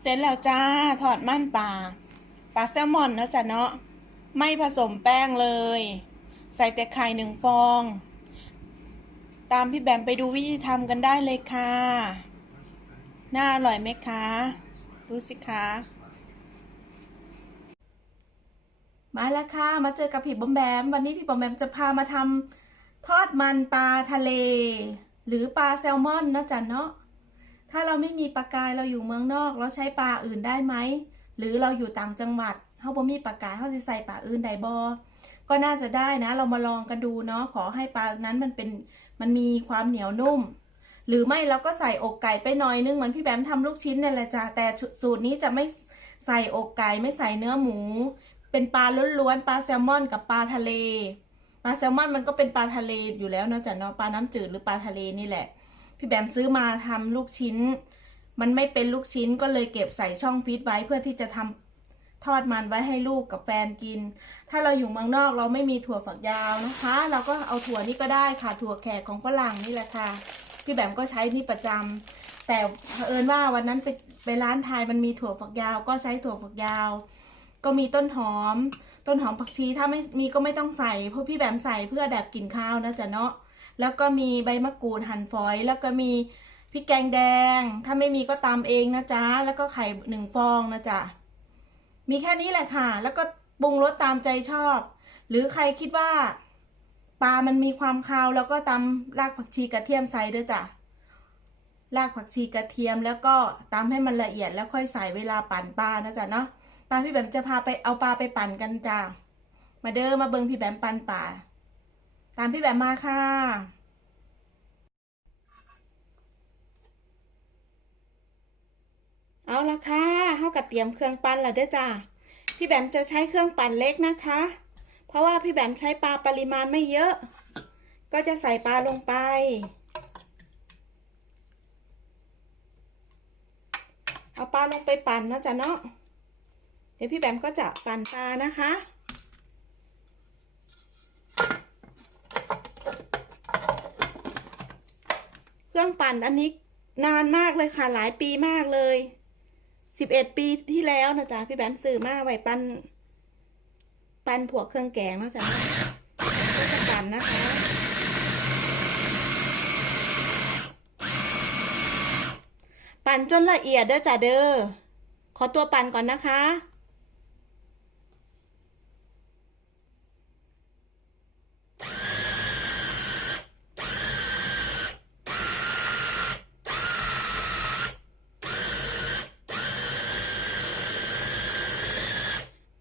เสร็จแล้วจ้าถอดมั่นปลาปลาแซลมอนเนาะจ้ะเนาะไม่ผสมแป้งเลย ใส่แต่ไข่หนึ่งฟอง ตามพี่แบมไปดูวิธีทำกันได้เลยค่ะ น่าอร่อยไหมคะดูสิคะมาแล้วค่ะ มาเจอกับพี่บอมแบม วันนี้พี่บอมแบมจะพามาทำทอดมันปลาทะเล หรือปลาแซลมอนนะจ้ะเนาะ ถ้าเราไม่มีปลากายเราอยู่เมืองนอก เราใช้ปลาอื่นได้ไหม หรือเราอยู่ต่างจังหวัดเขาบ่มีปลากายเขาจะใส่ปลาอื่นไดบ่ก็น่าจะได้นะ เรามาลองกันดูเนาะขอให้ปลานั้นมันเป็นมันมีความเหนียวนุ่ม หรือไม่เราก็ใส่อกไก่ไปหน่อยนึงเหมือนพี่แบมทำลูกชิ้นนี่แหละจ้ะแต่สูตรนี้จะไม่ใส่อกไก่ไม่ใส่เนื้อหมู เป็นปลาล้วนๆปลาแซลมอนกับปลาทะเลปลาแซลมอนมันก็เป็นปลาทะเลอยู่แล้วเนาะจ้ะเนาะปลาน้ำจืดหรือปลาทะเลนี่แหละ พี่แบมซื้อมาทำลูกชิ้น มันไม่เป็นลูกชิ้นก็เลยเก็บใส่ช่องฟรีซไว้เพื่อที่จะทำทอดมันไว้ให้ลูกกับแฟนกิน ถ้าเราอยู่เมืองนอกเราไม่มีถั่วฝักยาวนะคะ เราก็เอาถั่วนี้ก็ได้ค่ะถั่วแขกของฝรั่งนี่แหละค่ะ พี่แบมก็ใช้นี่ประจำแต่เผอิญว่าวันนั้นไปไปร้านไทยมันมีถั่วฝักยาว ก็ใช้ถั่วฝักยาว ก็มีต้นหอม ต้นหอมผักชีถ้าไม่มีก็ไม่ต้องใส่เพราะพี่แบมใส่เพื่อดับกลิ่นข้าวนะจ๊ะเนาะ แล้วก็มีใบมะกรูดหั่นฝอย แล้วก็มีพริกแกงแดง ถ้าไม่มีก็ตำเองนะจ๊ะ แล้วก็ไข่หนึ่งฟองนะจ๊ะ มีแค่นี้แหละค่ะ แล้วก็ปรุงรสตามใจชอบ หรือใครคิดว่าปลามันมีความคาว แล้วก็ตำรากผักชีกระเทียมใส่ด้วยจ้ะ รากผักชีกระเทียมแล้วก็ตำให้มันละเอียดแล้วค่อยใส่เวลาปั่นปลานะจ๊ะเนาะปลาพี่แบมจะพาไปเอาปลาไปปั่นกันจ้ะ มาเด้อมาเบิงพี่แบมปั่นปลาามพี่แบมมาค่ะ เอาละค่ะเฮากับเตรียมเครื่องปั่นแล้วเด้อจ้าพี่แบมจะใช้เครื่องปั่นเล็กนะคะ เพราะว่าพี่แบมใช้ปลาปริมาณไม่เยอะ ก็จะใส่ปลาลงไป เอาปลาลงไปปั่นนะจ๊ะเนาะ เดี๋ยวพี่แบมก็จะปั่นปลานะคะ เครื่องปั่นอันนี้นานมากเลยค่ะ หลายปีมากเลยสิบเอ็ดปีที่แล้วนะจ๊ะพี่แบมซื้อมาไว้ปั้นปั้นพวกเครื่องแกงนะจ๊ะก็จะปั่นนะคะปั่นจนละเอียดเด้อจ้ะเด้อขอตัวปั่นก่อนนะคะ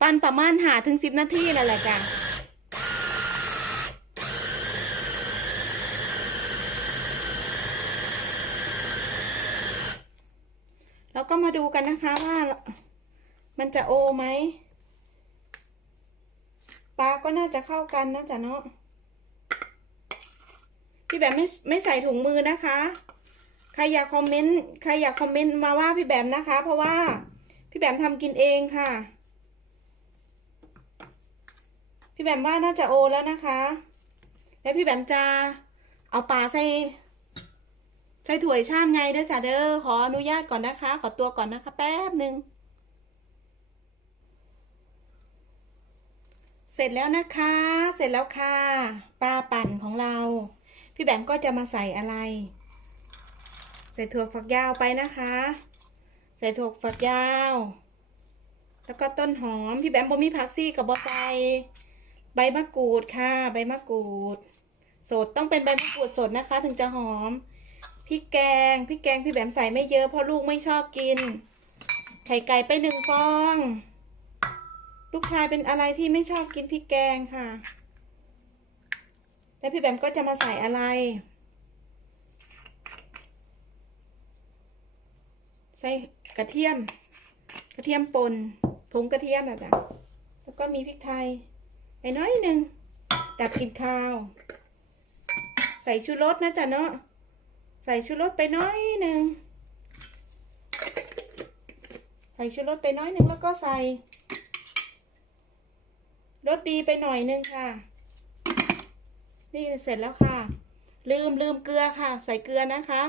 ปั่นประมาณหาถึงสิบนาทีแล้วแหละจ้ะแล้วก็มาดูกันนะคะว่ามันจะโอไหมปลาก็น่าจะเข้ากันนะจ๊ะเนาะพี่แบบไม่ไม่ใส่ถุงมือนะคะ ใครอยากคอมเมนต์ใครอยากคอมเมนต์มาว่าพี่แบมนะคะ เพราะว่าพี่แบมทำกินเองค่ะ พี่แบมว่าน่าจะโอแล้วนะคะ แล้วพี่แบมจะเอาปลาใส่ใส่ถ้วยชามไงเด้อจ้ะเด้อขออนุญาตก่อนนะคะ ขอตัวก่อนนะคะ แป๊บหนึ่งเสร็จแล้วนะคะ เสร็จแล้วค่ะปลาปั่นของเรา พี่แบมก็จะมาใส่อะไร ใส่ถั่วฝักยาวไปนะคะ ใส่ถั่วฝักยาว แล้วก็ต้นหอม พี่แบมบ่มีผักซี่กับบอใส่ ใบมะกรูดค่ะ ใบมะกรูด สดต้องเป็นใบมะกรูดสดนะคะ ถึงจะหอมพริกแกงพริกแกงพี่แบมใส่ไม่เยอะเพราะลูกไม่ชอบกิน ไข่ไก่ไปหนึ่งฟอง ลูกชายเป็นอะไรที่ไม่ชอบกินพริกแกงค่ะแล้วพี่แบมก็จะมาใส่อะไร ใส่กระเทียม กระเทียมป่นผงกระเทียมแบบนั้นแล้วก็มีพริกไทย ไปน้อยหนึ่งดับกลิ่นคาว ใส่ชูรสนะจ๊ะเนาะใส่ชูรสไปน้อยหนึ่งใส่ชูรสไปน้อยหนึ่งแล้วก็ใส่รสดีไปหน่อยหนึ่งค่ะ นี่เสร็จแล้วค่ะ ลืมลืมเกลือค่ะ ใส่เกลือนะคะ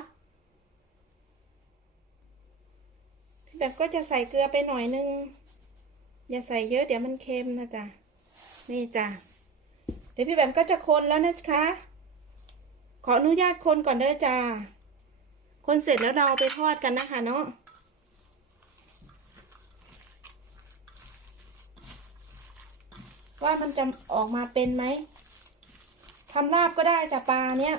แบบก็จะใส่เกลือไปหน่อยนึง อย่าใส่เยอะเดี๋ยวมันเค็มนะจ๊ะ นี่จ้ะเดี๋ยวพี่แบมก็จะคนแล้วนะคะ ขออนุญาตคนก่อนเด้อจ้าคนเสร็จแล้วเราไปทอดกันนะคะเนาะว่ามันจะออกมาเป็นไหมทำลาบก็ได้จ้ะปลาเนี้ย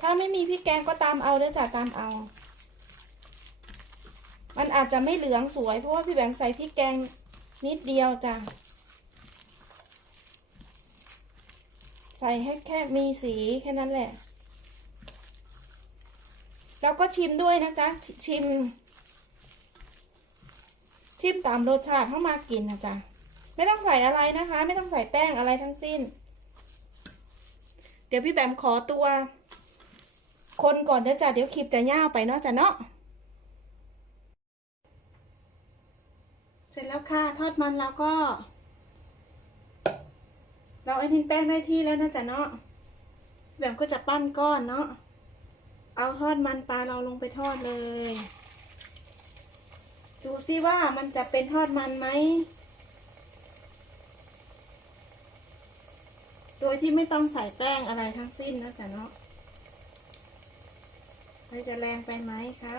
ถ้าไม่มีพริกแกงก็ตามเอาเด้อจ้ะตามเอา มันอาจจะไม่เหลืองสวย เพราะว่าพี่แบงค์ใส่พริกแกงนิดเดียวจ้ะ ใส่ให้แค่มีสีแค่นั้นแหละ แล้วก็ชิมด้วยนะจ๊ะ ชิม ชิมตามรสชาติเข้ามากินนะจ๊ะ ไม่ต้องใส่อะไรนะคะ ไม่ต้องใส่แป้งอะไรทั้งสิ้น เดี๋ยวพี่แบมขอตัว คนก่อนเด้อจ้ะ เดี๋ยวคลิปจะย่าวไปเนาะจ้ะเนาะ เส ร็จแล้วค่ะ ทอดมันแล้วก็ เราไอ้นินแป้งได้ที่แล้วนะจ๊ะเนาะแบบก็จะปั้นก้อนเนาะเอาทอดมันปลาเราลงไปทอดเลย ดูซิว่ามันจะเป็นทอดมันไหมโดยที่ไม่ต้องใส่แป้งอะไรทั้งสิ้นนะจ๊ะเนาะมันจะแรงไปไหมคะ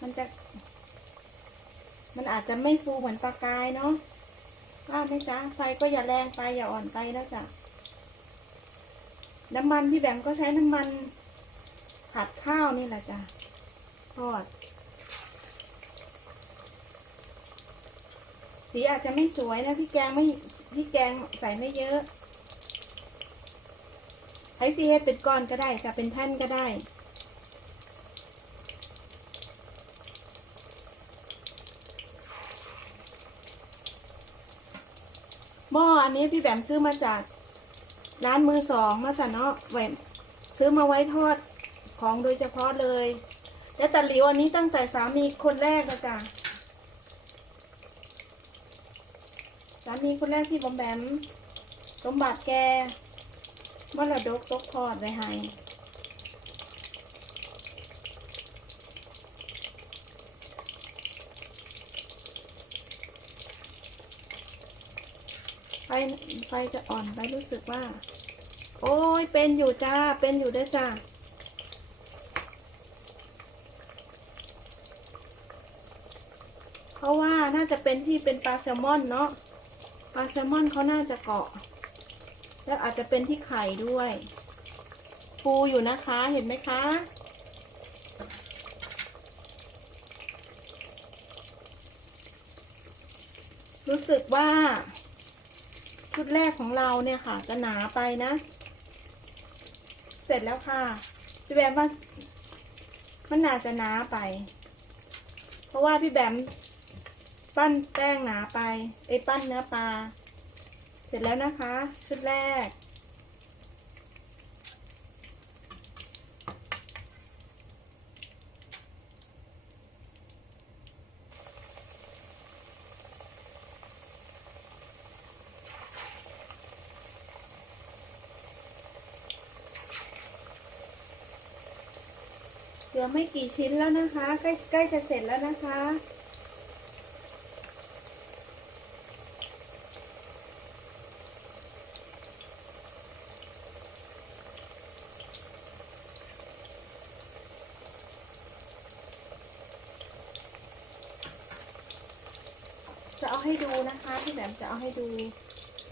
มันจะ มันอาจจะไม่ฟูเหมือนปลากายเนาะว่าไหมจ๊ะไฟก็อย่าแรงไปอย่าอ่อนไปแล้วจ้ะน้ำมันพี่แบงก็ใช้น้ำมันผัดข้าวนี่แหละจ้ะทอด สีอาจจะไม่สวยนะพี่แกงไม่พี่แกงใส่ไม่เยอะใช้ซีเฮดเป็นก้อนก็ได้จะเป็นแท่นก็ได้ หม้ออันนี้พี่แบมซื้อมาจากร้านมือสองมาจากเนาะไว้ซื้อมาไว้ทอดของโดยเฉพาะเลย แล้วต่หลิวอันนี้ตั้งแต่สามีคนแรกนะจ้ะสามีคนแรกที่บอมแบมสมบัติแกมรดกตกทอดไว้ให้ ฟไฟจะอ่อนไปรู้สึกว่า โอ้ยเป็นอยู่จ้า เป็นอยู่ด้วยจ้าเพราะว่าน่าจะเป็นที่เป็นปลาแซลมอนเนาะปลาแซลมอนเขาน่าจะเกาะ แล้วอาจจะเป็นที่ไข่ด้วยฟูอยู่นะคะเห็นไหมคะรู้สึกว่า ชุดแรกของเราเนี่ยค่ะ จะหนาไปนะ เสร็จแล้วค่ะพี่แบมว่ามันน่าจะหนาไป เพราะว่าพี่แบมปั้นแป้งหนาไปไอ้ปั้นเนื้อปลาเสร็จแล้วนะคะ ชุดแรก เหลือไม่กี่ชิ้นแล้วนะคะ ใกล้ใกล้จะเสร็จแล้วนะคะ จะเอาให้ดูนะคะ พี่แหมจะเอาให้ดู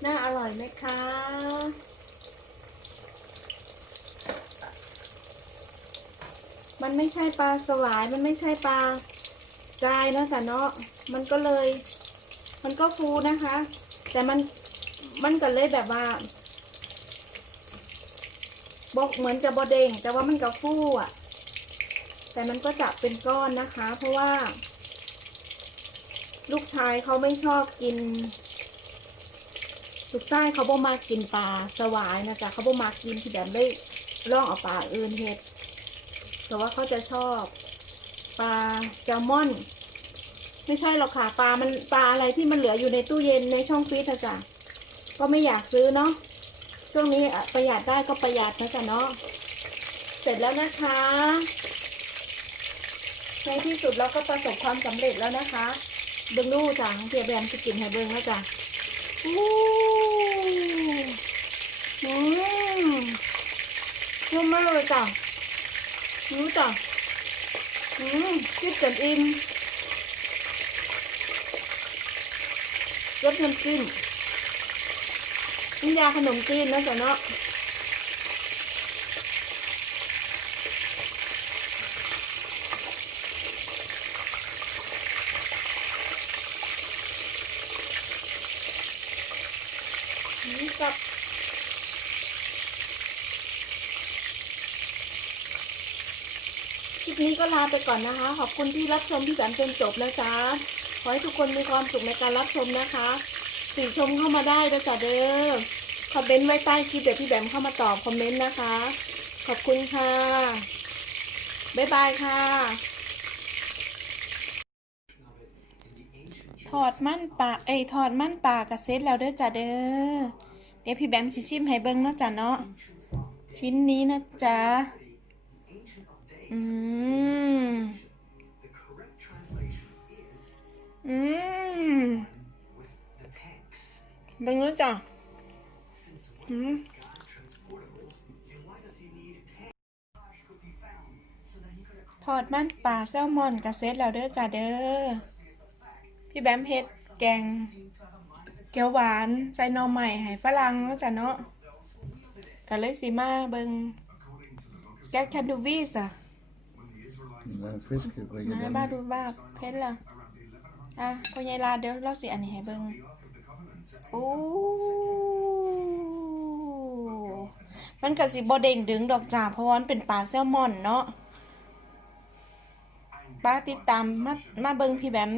น่าอร่อยไหมคะ มันไม่ใช่ปลาสวาย มันไม่ใช่ปลากรายนะจ๊ะเนาะ มันก็เลย มันก็ฟูนะคะ แต่มัน มันก็เลยแบบว่าบอกเหมือนกับบอเด้งแต่ว่ามันก็ฟูอะ แต่มันก็จะเป็นก้อนนะคะ เพราะว่า ลูกชายเขาไม่ชอบกินลูกชายเขาบ่มากินปลาสวายนะจ๊ะเขาบ่มากินที่แบบได้ล่องเอาปลาอื่นเฮ็ด แต่ว่าเขาจะชอบปลาแซลมอน ไม่ใช่หรอกค่ะปลามันปลาอะไรที่มันเหลืออยู่ในตู้เย็นในช่องฟรีซนะจ๊ะก็ไม่อยากซื้อเนาะช่วงนี้ประหยัดได้ก็ประหยัดนะจ๊ะเนาะเสร็จแล้วนะคะในที่สุดเราก็ประสบความสำเร็จแล้วนะคะเบิ้งลูกจ้ะเพียแบมสกินให้เบิ้งแล้วจ้ะอู้อืมนุ่มมากเลยจ้ะ รู้จ้ะอืมคิดจนอิ่มรสน้ำจิ้มน้ำยาขนมจีนนะจ๊ะเนาะ นี่กับคลิ ปนี้ก็ลาไปก่อนนะคะ ขอบคุณที่รับชมพี่แบมจนจบนะจ๊ะ ขอให้ทุกคนมีความสุขในการรับชมนะคะติชมเข้ามาได้นะจ๊ะเด้อ คอมเมนต์ไว้ใต้คลิปเดี๋ยวพี่แบมเข้ามาตอบคอมเมนต์นะคะ ขอบคุณค่ะ บ๊ายบายค่ะ ถอดมั่นปลาเอ้ยถอดมั่นปากระเซ็ตแล้วเด้อจ้ะเด้อ เดี๋ยวพี่แบมสิชิมให้เบิ่งเนาะจ้ะเนาะ ชิ้นนี้นะจ๊ะ อืมอืมเบิ่งแล้จ้อืมทอดมันปลาแซลมอนกระเซ็ตแล้วเด้อจ้ะเด้อ พี่แบมเฮ็ดแกงเกี๊ยวหวานใส่น่อใหม่ให้ฝรั่งเนาะจ้ะเนาะก็เลยสิมาเบิงแกงคันดูวีสอะ No, frisky, but you มา don't บ้า need- ดูบ้าเพชรละอะพ่อใหญ่ลาเดี๋ยวเราสิอันนี้ให้เบิงโอ้มันก็สิบ่เด้งดึงดอกจ้าเพราะว่ามันเป็นปลาแซลมอนเนาะป้าติดตามมามาเบิงพี่แบม